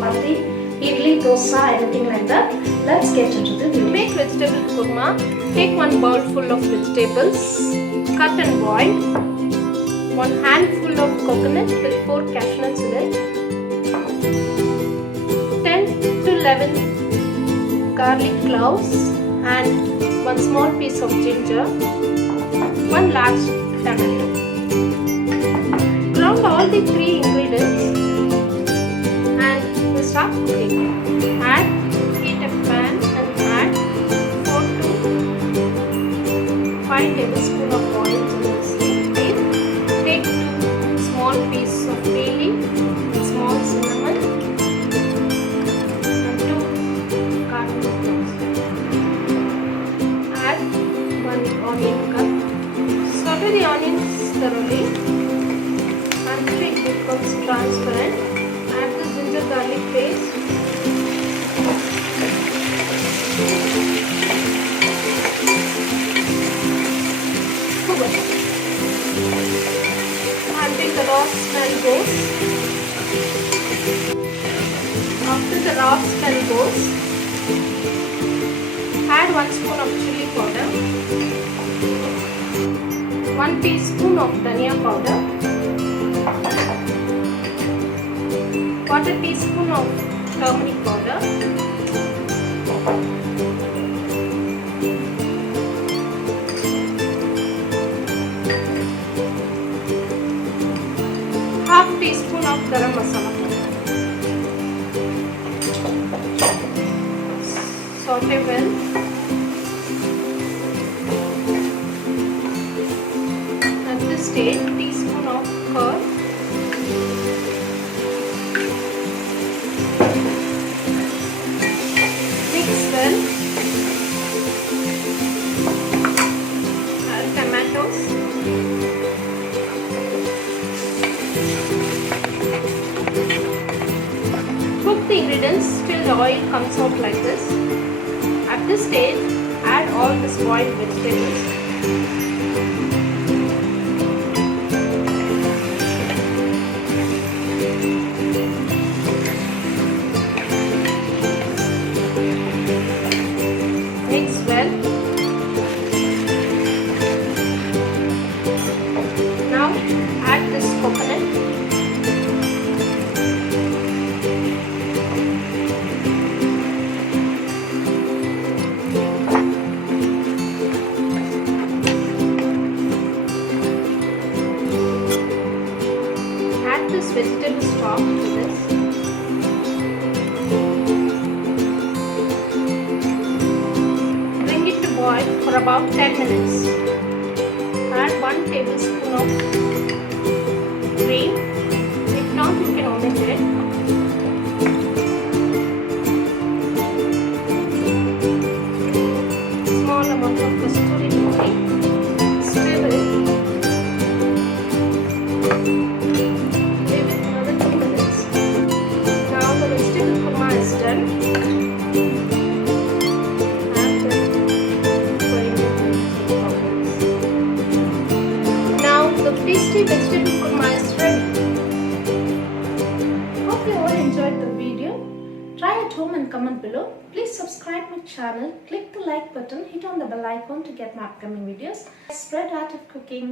Chapathi, Idli, Dosa, anything like that. Let's get into the video. To make vegetable kurma, take 1 bowl full of vegetables, cut and boil, 1 handful of coconut with 4 cashew nuts in it, 10 to 11 garlic cloves and 1 small piece of ginger, 1 large tomato. Ground all the 3 ingredients and start cooking. Heat a pan and add 4 to 5 tablespoons of oil to this heat. Take 2 small pieces of bay leaf, small cinnamon and 2 cardamom. Add 1 onion cut. Saute the onions thoroughly until it becomes transparent. Add the ginger garlic paste. Cook it until the raw smell goes. After the raw smell goes, add 1 spoon of chilli powder, 1 teaspoon of dhania powder, 1/4 teaspoon of turmeric powder, half teaspoon of Garam Masala. Saute well. At this stage, teaspoon of curd, mix well. Add tomatoes. Cook the ingredients till the oil comes out like this. At this stage, add all the boiled vegetables. Mix well. Now add this coconut. Add this vegetable stock to this. Bring it to boil for about 10 minutes. Add 1 tablespoon of cream. If not, you can omit it. Small amount of Kasturi Methi. Stir it. Leave it another 2 minutes. Now the vegetable kurma is done. Add the coriander powder. Now the tasty vegetable kurma is ready. Hope you all enjoyed the video. Try at home and comment below. Please subscribe my channel. Click the like button. Hit on the bell icon to get my upcoming videos. Spread art of cooking.